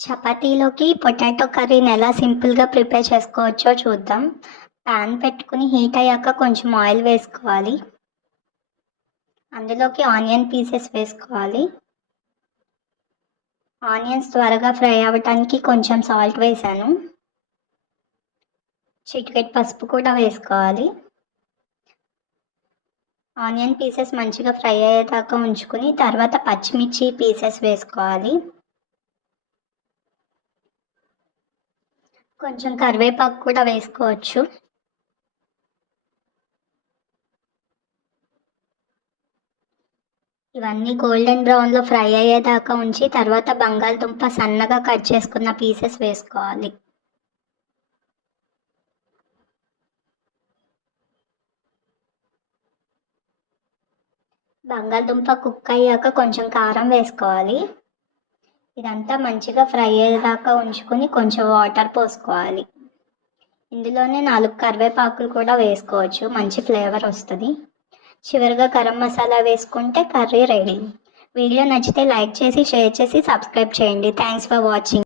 చపాతీలోకి పొటాటో కర్రీని ఎలా సింపుల్గా ప్రిపేర్ చేసుకోవచ్చో చూద్దాం. ప్యాన్ పెట్టుకుని హీట్ అయ్యాక కొంచెం ఆయిల్ వేసుకోవాలి. అందులోకి ఆనియన్ పీసెస్ వేసుకోవాలి. ఆనియన్స్ త్వరగా ఫ్రై అవ్వటానికి కొంచెం సాల్ట్ వేసాను. చిటికెడు పసుపు కూడా వేసుకోవాలి. ఆనియన్ పీసెస్ మంచిగా ఫ్రై అయ్యేదాకా ఉంచుకుని తర్వాత పచ్చిమిర్చి పీసెస్ వేసుకోవాలి. కొంచెం కరివేపాకు కూడా వేసుకోవచ్చు. ఇవన్నీ గోల్డెన్ బ్రౌన్లో ఫ్రై అయ్యేదాకా ఉంచి తర్వాత బంగాళదుంప సన్నగా కట్ చేసుకున్న పీసెస్ వేసుకోవాలి. బంగాళదుంప కుక్ అయ్యాక కొంచెం కారం వేసుకోవాలి. ఇదంతా మంచిగా ఫ్రై అయ్యేదాకా ఉంచుకొని కొంచెం వాటర్ పోసుకోవాలి. ఇందులోనే 4 కరివేపాకులు కూడా వేసుకోవచ్చు, మంచి ఫ్లేవర్ వస్తుంది. చివరిగా గరం మసాలా వేసుకుంటే కర్రీ రెడీ. వీడియో నచ్చితే లైక్ చేసి షేర్ చేసి సబ్స్క్రైబ్ చేయండి. Thanks for watching.